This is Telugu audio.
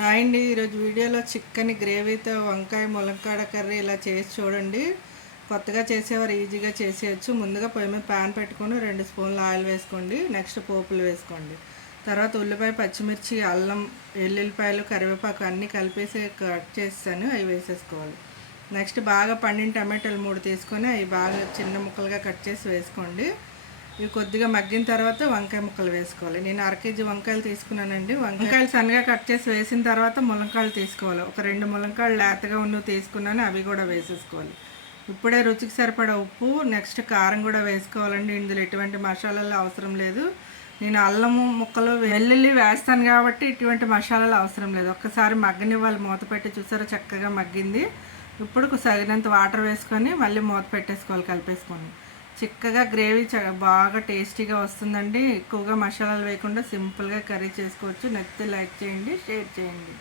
హాయ్ అండి. ఈరోజు వీడియోలో చికెన్ గ్రేవీతో వంకాయ ములక్కాడ కర్రీ ఇలా చేసి చూడండి. కొత్తగా చేసేవారు ఈజీగా చేసేయచ్చు. ముందుగా పొయ్యి మీద ప్యాన్ పెట్టుకొని 2 స్పూన్లు ఆయిల్ వేసుకోండి. నెక్స్ట్ పోపులు వేసుకోండి. తర్వాత ఉల్లిపాయ, పచ్చిమిర్చి, అల్లం, ఎల్లుల్లిపాయలు, కరివేపాకు అన్నీ కలిపేసి కట్ చేస్తాను, అవి వేసేసుకోవాలి. నెక్స్ట్ బాగా పండిన టమాటాలు 3 తీసుకొని అవి బాగా చిన్న ముక్కలుగా కట్ చేసి వేసుకోండి. ఇవి కొద్దిగా మగ్గిన తర్వాత వంకాయ ముక్కలు వేసుకోవాలి. నేను 1/2 కేజీ వంకాయలు తీసుకున్నానండి. వంకాయలు సన్నగా కట్ చేసి వేసిన తర్వాత ములంకాయలు తీసుకోవాలి. ఒక 2 ములంకాయలు లేతగా ఉన్నవి తీసుకున్నాను, అవి కూడా వేసేసుకోవాలి. ఇప్పుడే రుచికి సరిపడా ఉప్పు, నెక్స్ట్ కారం కూడా వేసుకోవాలండి. ఇందులో ఎటువంటి మసాలాలు అవసరం లేదు. నేను అల్లము ముక్కలు, వెల్లుల్లి వేస్తాను కాబట్టి ఇటువంటి మసాలాలు అవసరం లేదు. ఒక్కసారి మగ్గనివ్వాలి. మూత పెట్టి చూసారా, చక్కగా మగ్గింది. ఇప్పుడు సగినంత వాటర్ వేసుకొని మళ్ళీ మూత పెట్టేసుకోవాలి, కలిపేసుకొని. చిక్కగా గ్రేవీ బాగా టేస్టీగా వస్తుందండి. ఎక్కువగా మసాలాలు వేయకుండా సింపుల్గా కర్రీ చేసుకోవచ్చు. నచ్చితే లైక్ చేయండి, షేర్ చేయండి.